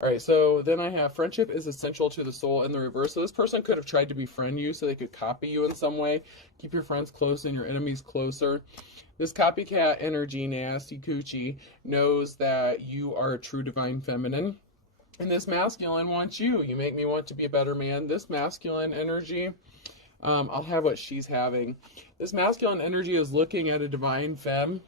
All right, so then I have friendship is essential to the soul in the reverse. So this person could have tried to befriend you so they could copy you in some way. Keep your friends close and your enemies closer. This copycat energy, nasty coochie, knows that you are a true divine feminine. And this masculine wants you. You make me want to be a better man. This masculine energy, I'll have what she's having. This masculine energy is looking at a divine femme.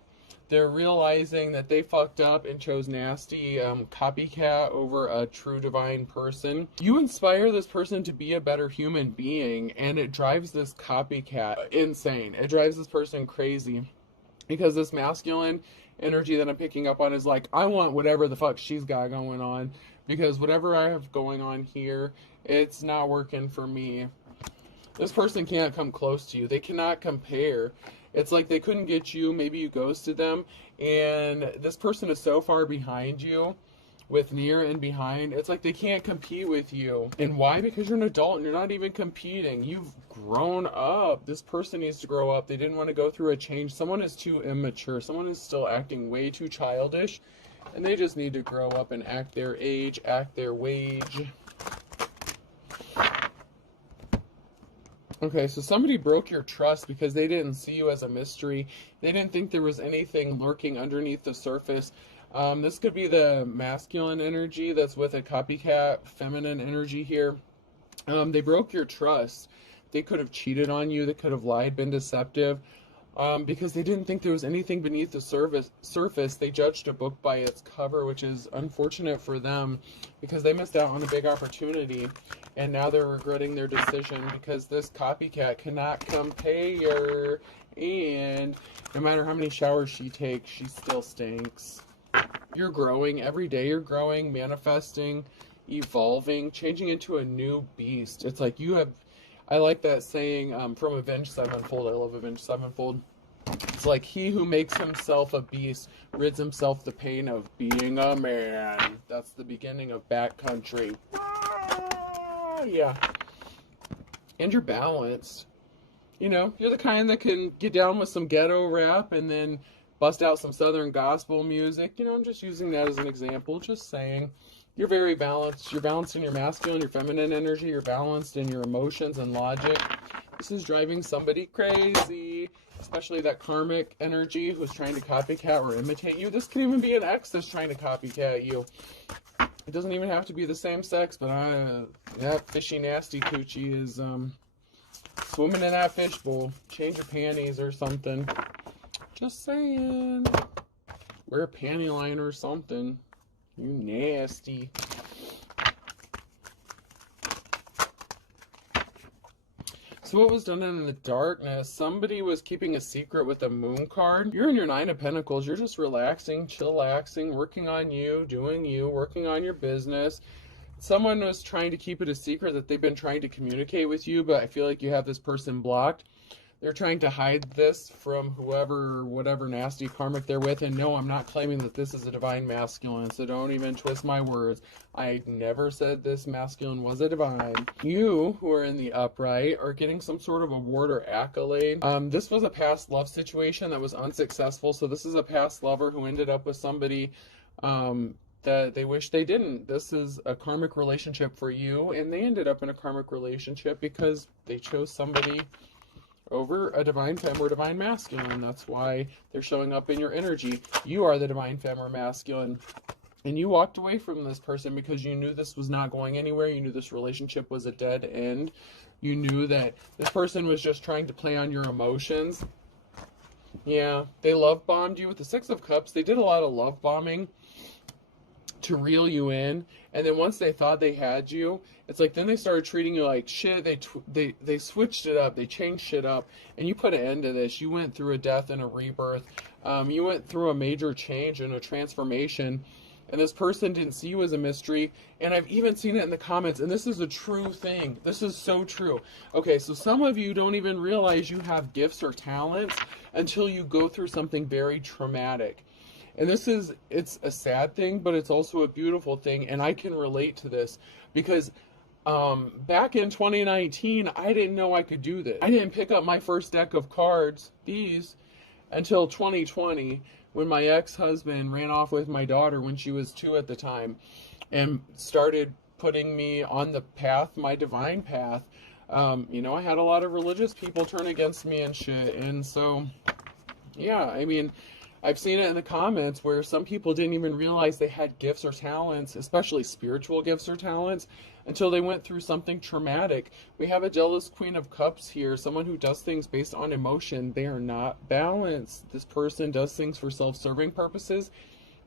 They're realizing that they fucked up and chose nasty copycat over a true divine person. You inspire this person to be a better human being, and it drives this copycat insane. It drives this person crazy because this masculine energy that I'm picking up on is like, I want whatever the fuck she's got going on, because whatever I have going on here, it's not working for me. This person can't come close to you. They cannot compare. It's like they couldn't get you, maybe you ghosted them, and this person is so far behind you with near and behind. It's like they can't compete with you. And why? Because you're an adult and you're not even competing. You've grown up. This person needs to grow up. They didn't want to go through a change. Someone is too immature. Someone is still acting way too childish, and they just need to grow up and act their age, act their wage. Okay, so somebody broke your trust because they didn't see you as a mystery. They didn't think there was anything lurking underneath the surface. This could be the masculine energy that's with a copycat feminine energy here. They broke your trust. They could have cheated on you. They could have lied, been deceptive. Because they didn't think there was anything beneath the surface. They judged a book by its cover, which is unfortunate for them because they missed out on a big opportunity, and now they're regretting their decision because this copycat cannot compare, and no matter how many showers she takes, she still stinks. You're growing every day. You're growing, manifesting, evolving, changing into a new beast. It's like you have, I like that saying from Avenged Sevenfold. I love Avenged Sevenfold. It's like he who makes himself a beast rids himself the pain of being a man. That's the beginning of Backcountry. Ah, yeah. And you're balanced. You know, you're the kind that can get down with some ghetto rap and then bust out some southern gospel music. You know, I'm just using that as an example. Just saying. You're very balanced. You're balanced in your masculine, your feminine energy. You're balanced in your emotions and logic. This is driving somebody crazy, especially that karmic energy who's trying to copycat or imitate you. This could even be an ex that's trying to copycat you. It doesn't even have to be the same sex, but that fishy, nasty coochie is swimming in that fishbowl. Change your panties or something. Just saying. Wear a panty liner or something. You nasty. So what was done in the darkness? Somebody was keeping a secret with a moon card. You're in your Nine of Pentacles. You're just relaxing, chillaxing, working on you, doing you, working on your business. Someone was trying to keep it a secret that they've been trying to communicate with you, but I feel like you have this person blocked. They're trying to hide this from whoever, whatever nasty karmic they're with. And no, I'm not claiming that this is a divine masculine, so don't even twist my words. I never said this masculine was a divine. You, who are in the upright, are getting some sort of award or accolade. This was a past love situation that was unsuccessful, so this is a past lover who ended up with somebody that they wish they didn't. This is a karmic relationship for you, and they ended up in a karmic relationship because they chose somebody over a divine femme or divine masculine. That's why they're showing up in your energy. You are the divine femme or masculine. And you walked away from this person because you knew this was not going anywhere. You knew this relationship was a dead end. You knew that this person was just trying to play on your emotions. Yeah, they love bombed you with the Six of Cups. They did a lot of love bombing to reel you in, and then once they thought they had you, it's like then they started treating you like shit. They switched it up, they changed shit up, and you put an end to this. You went through a death and a rebirth. You went through a major change and a transformation, and this person didn't see you as a mystery. And I've even seen it in the comments, and this is a true thing. This is so true. Okay, so some of you don't even realize you have gifts or talents until you go through something very traumatic. And it's a sad thing, but it's also a beautiful thing. And I can relate to this because back in 2019, I didn't know I could do this. I didn't pick up my first deck of cards, these, until 2020, when my ex-husband ran off with my daughter when she was 2 at the time. and started putting me on the path, my divine path. You know, I had a lot of religious people turn against me and shit. And so, yeah, I mean, I've seen it in the comments where some people didn't even realize they had gifts or talents, especially spiritual gifts or talents, until they went through something traumatic. We have a jealous Queen of Cups here, someone who does things based on emotion. They are not balanced. This person does things for self-serving purposes.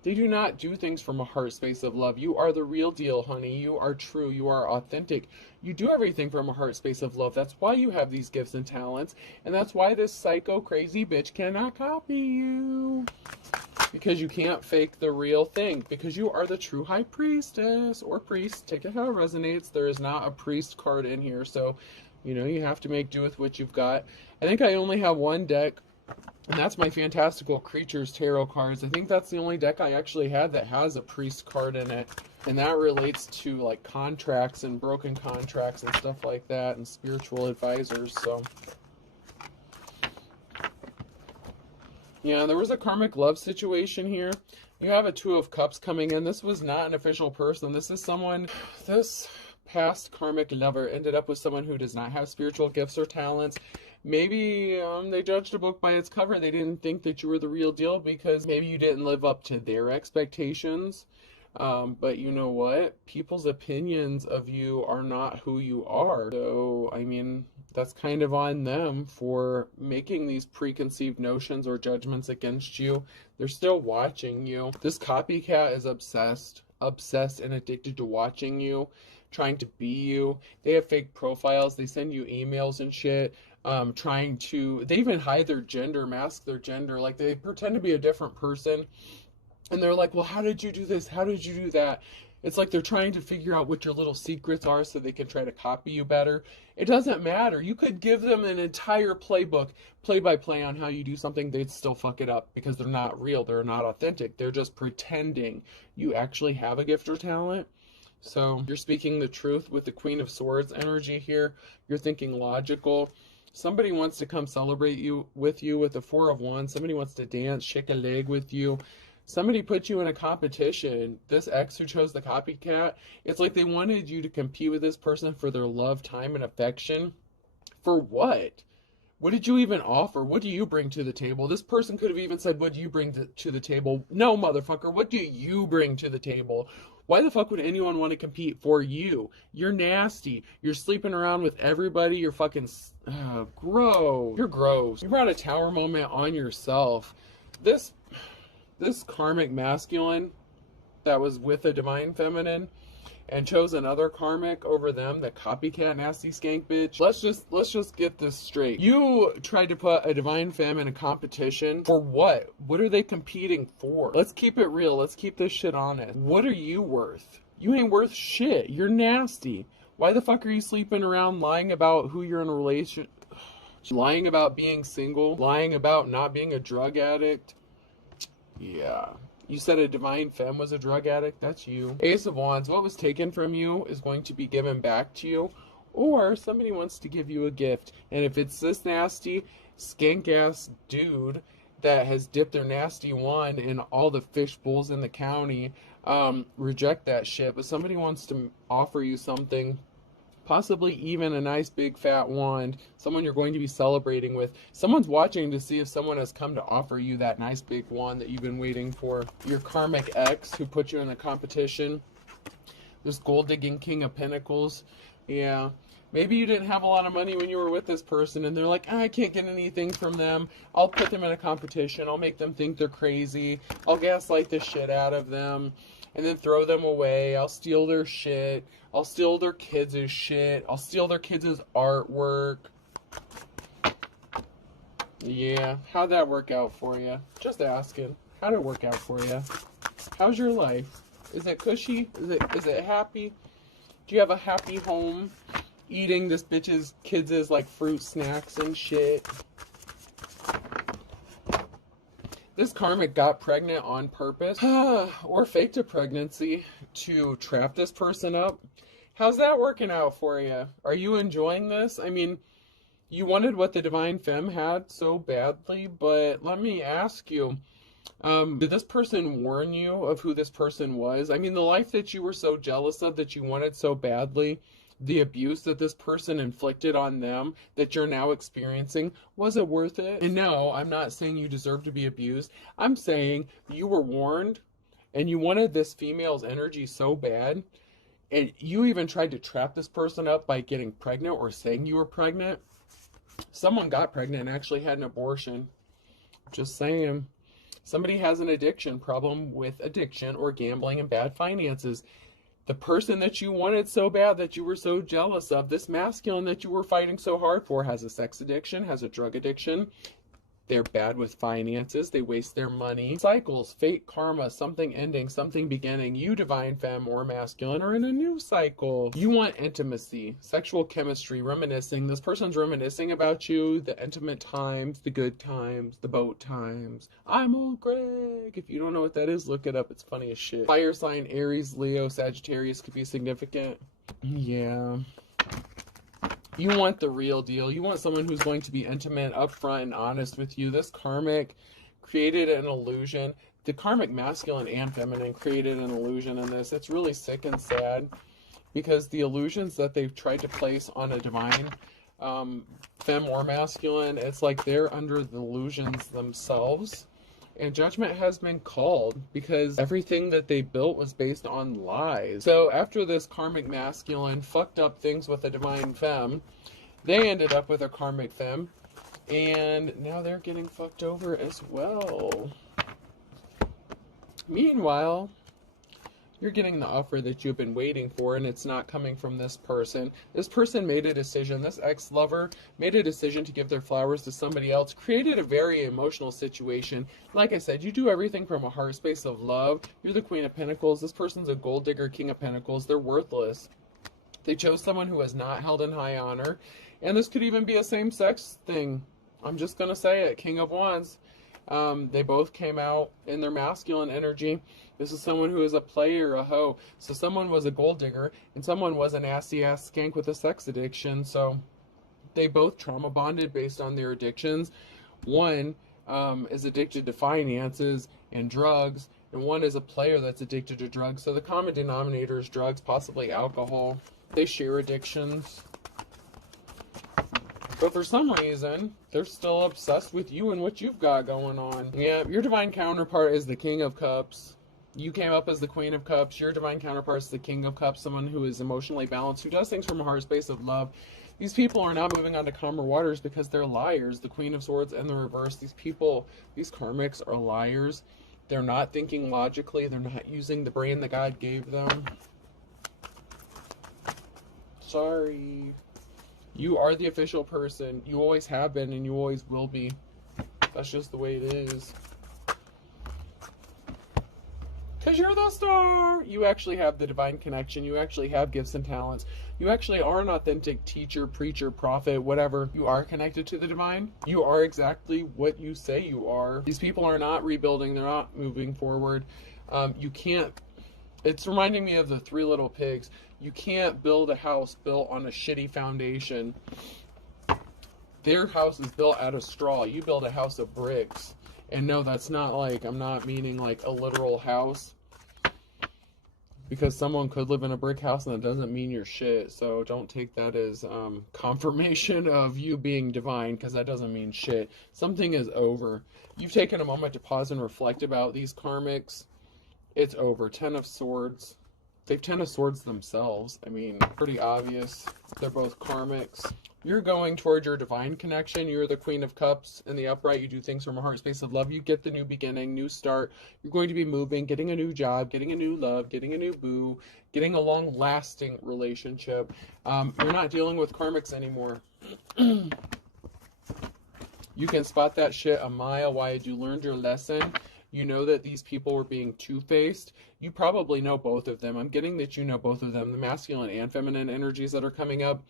They do not do things from a heart space of love. You are the real deal, honey. You are true. You are authentic. You do everything from a heart space of love. That's why you have these gifts and talents. And that's why this psycho crazy bitch cannot copy you. Because you can't fake the real thing. Because you are the true high priestess or priest. Take it how it resonates. There is not a priest card in here. So, you know, you have to make do with what you've got. I think I only have one deck. And that's my Fantastical Creatures tarot cards. I think that's the only deck I actually had that has a priest card in it. And that relates to like contracts and broken contracts and stuff like that and spiritual advisors. So, yeah, there was a karmic love situation here. You have a Two of Cups coming in. This was not an official person. This is someone, this past karmic lover ended up with someone who does not have spiritual gifts or talents. Maybe they judged a book by its cover. They didn't think that you were the real deal because maybe you didn't live up to their expectations. But you know what? People's opinions of you are not who you are. So, I mean, that's kind of on them for making these preconceived notions or judgments against you. They're still watching you. This copycat is obsessed and addicted to watching you, trying to be you. They have fake profiles. They send you emails and shit. They even hide their gender, mask their gender. Like, they pretend to be a different person. And they're like, well, how did you do this? How did you do that? It's like they're trying to figure out what your little secrets are so they can try to copy you better. It doesn't matter. You could give them an entire playbook, play-by-play on how you do something. They'd still fuck it up because they're not real. They're not authentic. They're just pretending you actually have a gift or talent. So you're speaking the truth with the Queen of Swords energy here. You're thinking logical. Somebody wants to come celebrate you with the Four of Wands. Somebody wants to dance, shake a leg with you. Somebody put you in a competition. This ex who chose the copycat, it's like they wanted you to compete with this person for their love, time, and affection. For what? What did you even offer? What do you bring to the table? This person could have even said, what do you bring to the table? No, motherfucker, what do you bring to the table? Why the fuck would anyone want to compete for you? You're nasty. You're sleeping around with everybody. You're fucking gross. You're gross. You brought a tower moment on yourself. This karmic masculine that was with a divine feminine and chose another karmic over them, the copycat nasty skank bitch. Let's just get this straight. You tried to put a divine femme in a competition for what? What are they competing for? Let's keep it real. Let's keep this shit honest. What are you worth? You ain't worth shit. You're nasty. Why the fuck are you sleeping around lying about who you're in a relationship? Lying about being single? Lying about not being a drug addict? Yeah. You said a divine femme was a drug addict? That's you. Ace of Wands, what was taken from you is going to be given back to you. Or somebody wants to give you a gift. And if it's this nasty, skank-ass dude that has dipped their nasty wand in all the fish bowls in the county, reject that shit. But somebody wants to offer you something, possibly even a nice big fat wand, someone you're going to be celebrating with. Someone's watching to see if someone has come to offer you that nice big wand that you've been waiting for. Your karmic ex who put you in a competition. This gold digging King of Pentacles. Yeah. Maybe you didn't have a lot of money when you were with this person and they're like, I can't get anything from them. I'll put them in a competition. I'll make them think they're crazy. I'll gaslight the shit out of them and then throw them away. I'll steal their shit. I'll steal their kids' shit. I'll steal their kids' artwork. Yeah, how'd that work out for you? Just asking. How'd it work out for you? How's your life? Is it cushy? Is it happy? Do you have a happy home? Eating this bitch's kids' like fruit snacks and shit. This karmic got pregnant on purpose or faked a pregnancy to trap this person up. How's that working out for you? Are you enjoying this? I mean, you wanted what the divine femme had so badly, but let me ask you, Did this person warn you of who this person was? I mean, the life that you were so jealous of, that you wanted so badly, the abuse that this person inflicted on them that you're now experiencing, was it worth it? And no, I'm not saying you deserve to be abused. I'm saying you were warned and you wanted this female's energy so bad, and you even tried to trap this person up by getting pregnant or saying you were pregnant. Someone got pregnant and actually had an abortion. Just saying. Somebody has an addiction problem with addiction or gambling and bad finances. The person that you wanted so bad, that you were so jealous of, this masculine that you were fighting so hard for, has a sex addiction, has a drug addiction. They're bad with finances. They waste their money. Cycles, fate, karma, something ending, something beginning. You, divine femme or masculine, are in a new cycle. You want intimacy, sexual chemistry, reminiscing. This person's reminiscing about you, the intimate times, the good times, the boat times. I'm old Greg. If you don't know what that is, look it up. It's funny as shit. Fire sign, Aries, Leo, Sagittarius could be significant. Yeah. You want the real deal. You want someone who's going to be intimate, upfront, and honest with you. This karmic created an illusion. The karmic masculine and feminine created an illusion in this. It's really sick and sad because the illusions that they've tried to place on a divine femme or masculine, it's like they're under the illusions themselves. And judgment has been called because everything that they built was based on lies. So after this karmic masculine fucked up things with a divine femme, they ended up with a karmic femme, and now they're getting fucked over as well. Meanwhile, you're getting the offer that you've been waiting for, and it's not coming from this person. This person made a decision. This ex-lover made a decision to give their flowers to somebody else, created a very emotional situation. Like I said, you do everything from a heart space of love. You're the Queen of Pentacles. This person's a gold digger, King of Pentacles. They're worthless. They chose someone who is not held in high honor. And this could even be a same-sex thing. I'm just going to say it. King of Wands. They both came out in their masculine energy. This is someone who is a player, a hoe. So someone was a gold digger, and someone was an assy-ass skank with a sex addiction. So they both trauma bonded based on their addictions. One is addicted to finances and drugs, and one is a player that's addicted to drugs. So the common denominator is drugs, possibly alcohol. They share addictions. But for some reason, they're still obsessed with you and what you've got going on. Yeah, your divine counterpart is the King of Cups. You came up as the Queen of Cups. Your divine counterpart is the King of Cups, someone who is emotionally balanced, who does things from a heart space of love. These people are now moving on to calmer waters because they're liars. The Queen of Swords and the reverse. These people, these karmics are liars. They're not thinking logically. They're not using the brain that God gave them. Sorry. You are the official person. You always have been and you always will be. That's just the way it is. Because you're the star. You actually have the divine connection. You actually have gifts and talents. You actually are an authentic teacher, preacher, prophet, whatever. You are connected to the divine. You are exactly what you say you are. These people are not rebuilding. They're not moving forward. You can't. It's reminding me of the Three Little Pigs. You can't build a house built on a shitty foundation. Their house is built out of straw. You build a house of bricks. And no, that's not like, I'm not meaning like a literal house. Because someone could live in a brick house and that doesn't mean you're shit. So don't take that as confirmation of you being divine, because that doesn't mean shit. Something is over. You've taken a moment to pause and reflect about these karmics. It's over. 10 of Swords. They've 10 of Swords themselves. I mean, pretty obvious. They're both karmics. You're going toward your divine connection. You're the Queen of Cups in the upright. You do things from a heart space of love. You get the new beginning, new start. You're going to be moving, getting a new job, getting a new love, getting a new boo, getting a long-lasting relationship. You're not dealing with karmics anymore. You can spot that shit a mile wide. You learned your lesson. You know that these people were being two-faced. You probably know both of them. I'm getting that you know both of them, the masculine and feminine energies that are coming up.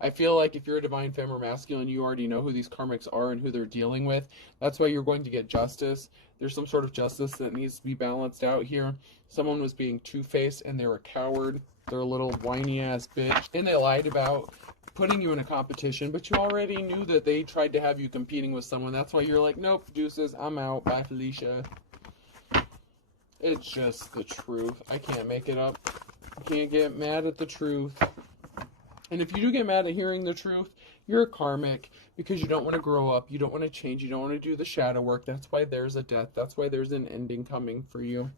I feel like if you're a divine femme or masculine, you already know who these karmics are and who they're dealing with. That's why you're going to get justice. There's some sort of justice that needs to be balanced out here. Someone was being two-faced and they're a coward. They're a little whiny-ass bitch. And they lied about putting you in a competition, but you already knew that they tried to have you competing with someone. That's why you're like, nope, deuces, I'm out. Bye, Felicia. It's just the truth. I can't make it up. You can't get mad at the truth. And if you do get mad at hearing the truth, you're a karmic because you don't want to grow up. You don't want to change. You don't want to do the shadow work. That's why there's a death. That's why there's an ending coming for you.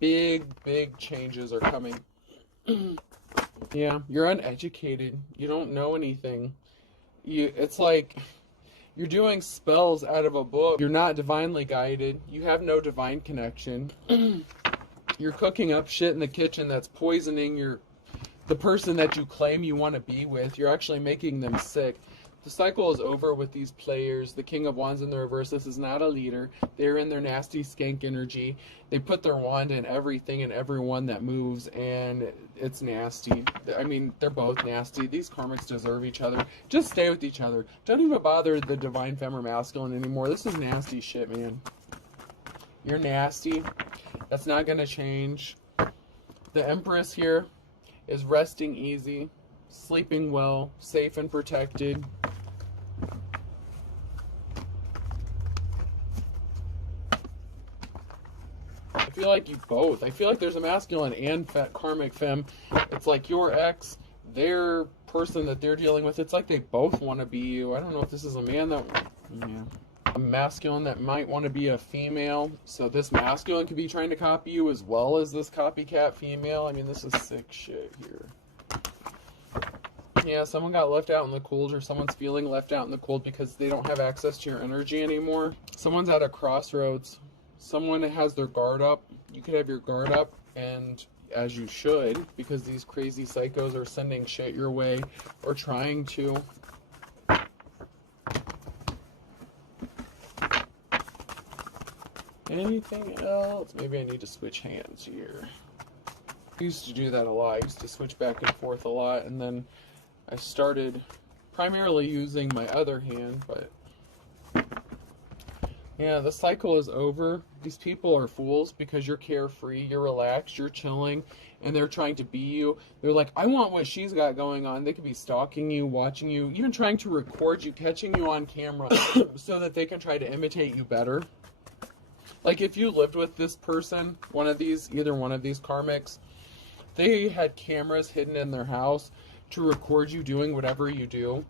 Big, big changes are coming. Yeah, you're uneducated. You don't know anything. It's like you're doing spells out of a book. You're not divinely guided. You have no divine connection. You're cooking up shit in the kitchen that's poisoning the person that you claim you want to be with. You're actually making them sick. The cycle is over with these players. The King of Wands in the reverse. This is not a leader. They're in their nasty skank energy. They put their wand in everything and everyone that moves, and it's nasty. I mean, they're both nasty. These karmics deserve each other. Just stay with each other. Don't even bother the divine femme or masculine anymore. This is nasty shit, man. You're nasty. That's not going to change. The Empress here is resting easy, sleeping well, safe and protected. I feel like you both. I feel like there's a masculine and karmic femme. It's like your ex, their person that they're dealing with. It's like they both want to be you. I don't know if this is a man that... Yeah. A masculine that might want to be a female. So this masculine could be trying to copy you as well as this copycat female. I mean, this is sick shit here. Yeah, someone got left out in the cold, or someone's feeling left out in the cold because they don't have access to your energy anymore. Someone's at a crossroads. Someone has their guard up. You could have your guard up, and as you should, because these crazy psychos are sending shit your way or trying to. Anything else? Maybe I need to switch hands here. I used to do that a lot. I used to switch back and forth a lot, and then I started primarily using my other hand, but yeah, the cycle is over. These people are fools because you're carefree, you're relaxed, you're chilling, and they're trying to be you. They're like, I want what she's got going on. They could be stalking you, watching you, even trying to record you, catching you on camera so that they can try to imitate you better. Like if you lived with this person, either one of these karmics, they had cameras hidden in their house to record you doing whatever you do,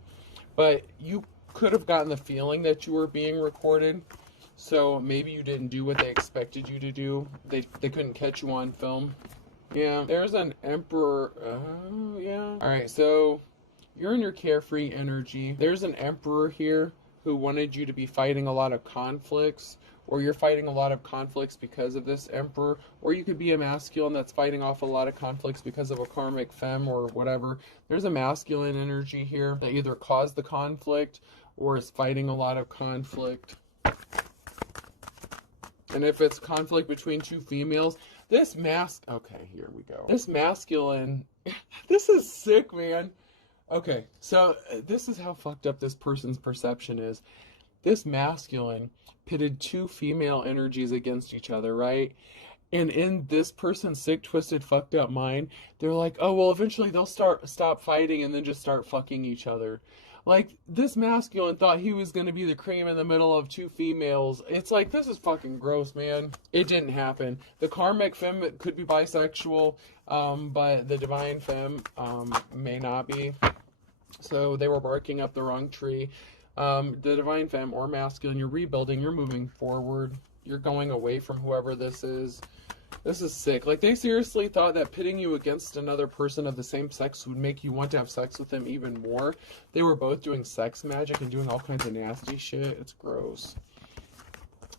but you could have gotten the feeling that you were being recorded, so maybe you didn't do what they expected you to do. They couldn't catch you on film. Yeah, there's an emperor. Oh, yeah. Alright, so you're in your carefree energy. There's an emperor here who wanted you to be fighting a lot of conflicts, or you're fighting a lot of conflicts because of this emperor, or you could be a masculine that's fighting off a lot of conflicts because of a karmic femme or whatever. There's a masculine energy here that either caused the conflict or is fighting a lot of conflict. And if it's conflict between two females, okay, here we go. This masculine, this is sick, man. Okay, so this is how fucked up this person's perception is. This masculine pitted two female energies against each other, right? And in this person's sick, twisted, fucked up mind, they're like, oh, well, eventually they'll stop fighting and then just start fucking each other. Like, this masculine thought he was going to be the cream in the middle of two females. It's like, this is fucking gross, man. It didn't happen. The karmic femme could be bisexual, but the divine femme may not be. So they were barking up the wrong tree. The divine femme or masculine, you're rebuilding, you're moving forward, you're going away from whoever this is. This is sick. Like, they seriously thought that pitting you against another person of the same sex would make you want to have sex with them even more. They were both doing sex magic and doing all kinds of nasty shit. It's gross.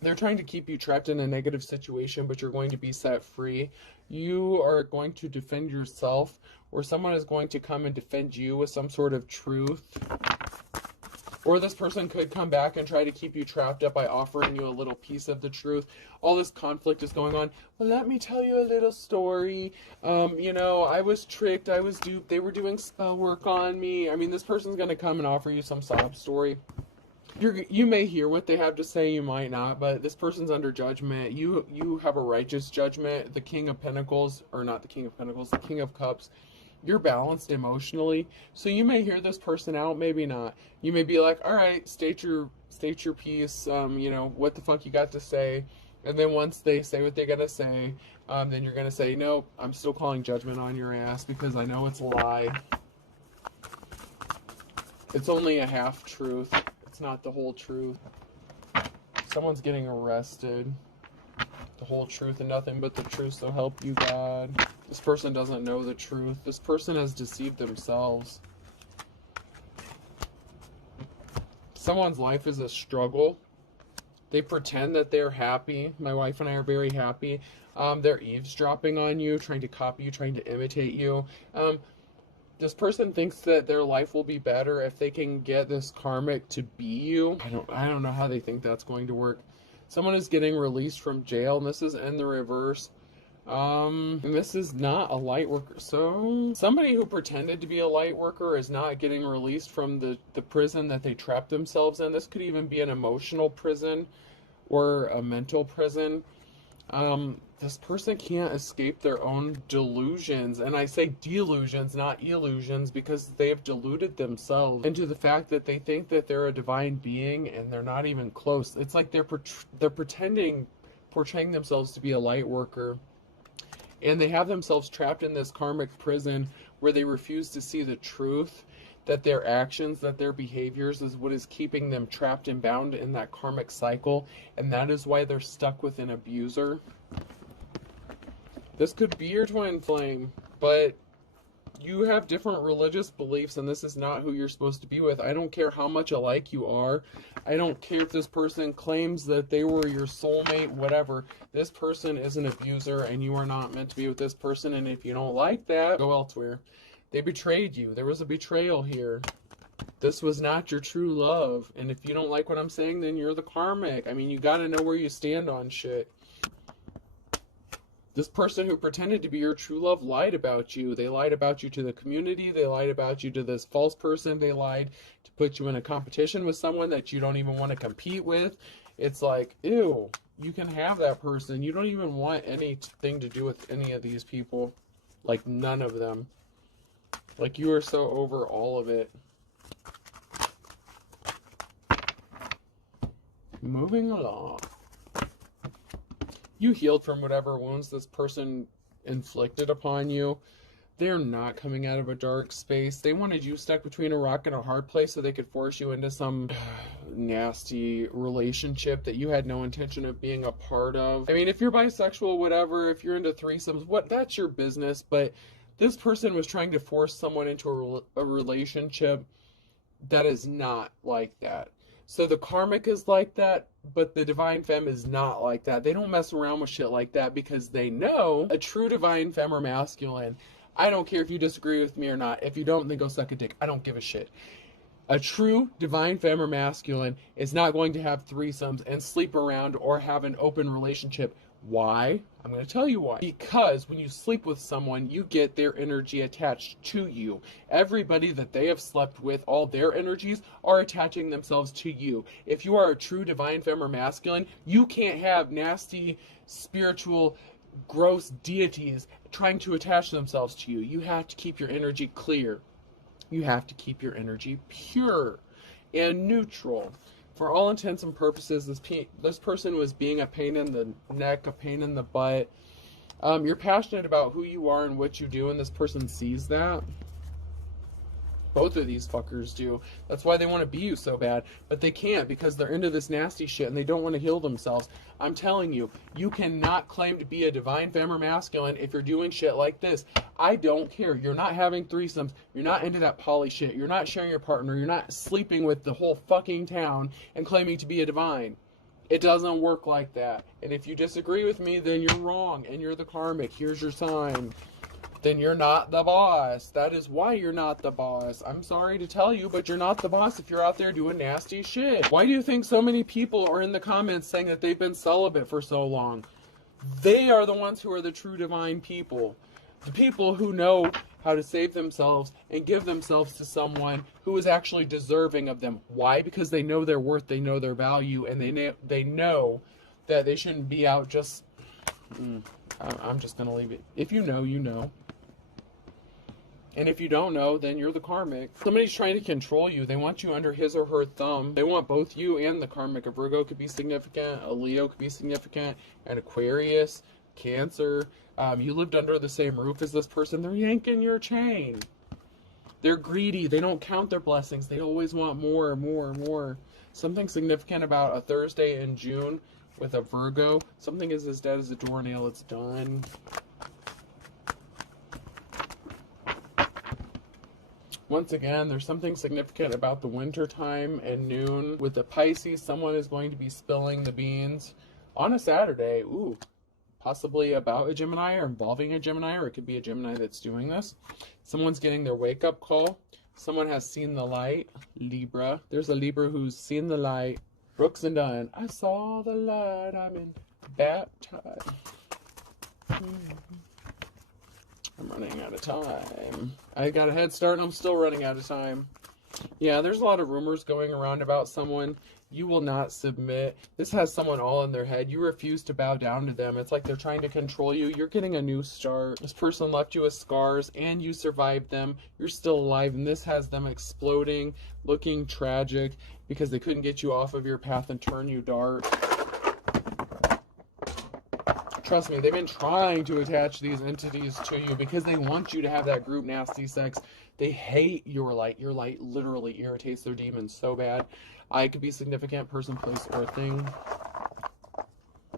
They're trying to keep you trapped in a negative situation, but you're going to be set free. You are going to defend yourself, or someone is going to come and defend you with some sort of truth. Or this person could come back and try to keep you trapped up by offering you a little piece of the truth. All this conflict is going on. Well, let me tell you a little story. You know, I was tricked. I was duped. They were doing spell work on me. I mean, this person's going to come and offer you some sob story. You may hear what they have to say. You might not. But this person's under judgment. You have a righteous judgment. The King of Pentacles, or not the King of Pentacles, the King of Cups. You're balanced emotionally, so you may hear this person out, maybe not. You may be like, all right, state your piece, you know, what the fuck you got to say. And then once they say what they're going to say, then you're going to say, nope, I'm still calling judgment on your ass because I know it's a lie. It's only a half truth. It's not the whole truth. Someone's getting arrested. The whole truth and nothing but the truth, so help you God. This person doesn't know the truth. This person has deceived themselves. Someone's life is a struggle. They pretend that they're happy. My wife and I are very happy. They're eavesdropping on you, trying to copy you, trying to imitate you. This person thinks that their life will be better if they can get this karmic to be you. I don't know how they think that's going to work. Someone is getting released from jail, and this is in the reverse. And this is not a light worker. So somebody who pretended to be a light worker is not getting released from the prison that they trapped themselves in. This could even be an emotional prison or a mental prison. This person can't escape their own delusions. And I say delusions, not illusions, because they have deluded themselves into the fact that they think that they're a divine being and they're not even close. It's like they're portraying themselves to be a light worker. And they have themselves trapped in this karmic prison where they refuse to see the truth, that their actions, that their behaviors is what is keeping them trapped and bound in that karmic cycle. And that is why they're stuck with an abuser. This could be your twin flame, but you have different religious beliefs and this is not who you're supposed to be with. I don't care how much alike you are. I don't care if this person claims that they were your soulmate, whatever. This person is an abuser and you are not meant to be with this person. And if you don't like that, go elsewhere. They betrayed you. There was a betrayal here. This was not your true love. And if you don't like what I'm saying, then you're the karmic. I mean, you got to know where you stand on shit. This person who pretended to be your true love lied about you. They lied about you to the community. They lied about you to this false person. They lied to put you in a competition with someone that you don't even want to compete with. It's like, ew, you can have that person. You don't even want anything to do with any of these people. Like, none of them. Like, you are so over all of it. Moving along. You healed from whatever wounds this person inflicted upon you. They're not coming out of a dark space. They wanted you stuck between a rock and a hard place so they could force you into some nasty relationship that you had no intention of being a part of. I mean, if you're bisexual, whatever, if you're into threesomes, that's your business. But this person was trying to force someone into a relationship that is not like that. So the karmic is like that, but the divine femme is not like that. They don't mess around with shit like that because they know a true divine femme or masculine. I don't care if you disagree with me or not. If you don't, then go suck a dick. I don't give a shit. A true divine femme or masculine is not going to have threesomes and sleep around or have an open relationship. Why? I'm going to tell you why. Because when you sleep with someone, you get their energy attached to you. Everybody that they have slept with, all their energies are attaching themselves to you. If you are a true divine femme or masculine, you can't have nasty, spiritual, gross deities trying to attach themselves to you. You have to keep your energy clear. You have to keep your energy pure and neutral. For all intents and purposes, this person was being a pain in the neck, a pain in the butt. You're passionate about who you are and what you do, and this person sees that. Both of these fuckers do. That's why they want to be you so bad. But they can't because they're into this nasty shit and they don't want to heal themselves. I'm telling you, you cannot claim to be a divine femme or masculine if you're doing shit like this. I don't care. You're not having threesomes. You're not into that poly shit. You're not sharing your partner. You're not sleeping with the whole fucking town and claiming to be a divine. It doesn't work like that. And if you disagree with me, then you're wrong and you're the karmic. Here's your sign. Then you're not the boss. That is why you're not the boss. I'm sorry to tell you, but you're not the boss if you're out there doing nasty shit. Why do you think so many people are in the comments saying that they've been celibate for so long? They are the ones who are the true divine people. The people who know how to save themselves and give themselves to someone who is actually deserving of them. Why? Because they know their worth, they know their value, and they know that they shouldn't be out just... I'm just going to leave it. If you know, you know. And if you don't know, then you're the karmic. Somebody's trying to control you. They want you under his or her thumb. They want both you and the karmic. A Virgo could be significant. A Leo could be significant. An Aquarius, Cancer. You lived under the same roof as this person. They're yanking your chain. They're greedy. They don't count their blessings. They always want more, more, more. Something significant about a Thursday in June with a Virgo. Something is as dead as a doornail. It's done. Once again, there's something significant about the winter time and noon. With the Pisces, someone is going to be spilling the beans on a Saturday. Ooh, possibly about a Gemini or involving a Gemini, or it could be a Gemini that's doing this. Someone's getting their wake-up call. Someone has seen the light. Libra. There's a Libra who's seen the light. Brooks and Dunn. I saw the light. I'm in baptized. I'm running out of time. I got a head start and I'm still running out of time. Yeah, there's a lot of rumors going around about someone. You will not submit. This has someone all in their head. You refuse to bow down to them. It's like they're trying to control you. You're getting a new start. This person left you with scars and you survived them. You're still alive, and this has them exploding, looking tragic because they couldn't get you off of your path and turn you dark. Trust me, they've been trying to attach these entities to you because they want you to have that group nasty sex. They hate your light. Your light literally irritates their demons so bad. I could be significant person, place, or thing.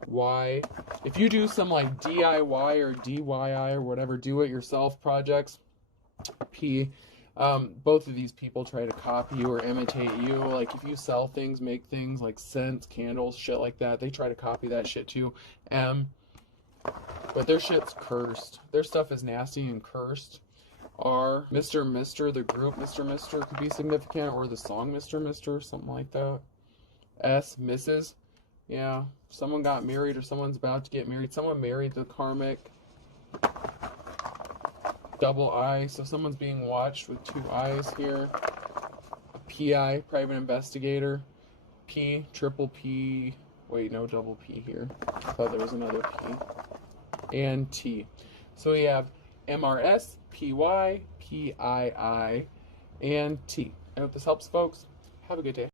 Why? If you do some like DIY or DIY or whatever, do-it-yourself projects, P, both of these people try to copy you or imitate you. Like if you sell things, make things like scents, candles, shit like that, they try to copy that shit too. But their shit's cursed. Their stuff is nasty and cursed. R, Mr. Mister, the group Mr. Mister could be significant, or the song Mr. Mister, something like that. S, Mrs. Yeah, someone got married or someone's about to get married. Someone married the karmic. Double I, so someone's being watched with two eyes here. A PI, private investigator. P, triple P. Wait, no double P here. I thought there was another P. And T. So we have MRS, PY, PII, and T. I hope this helps, folks. Have a good day.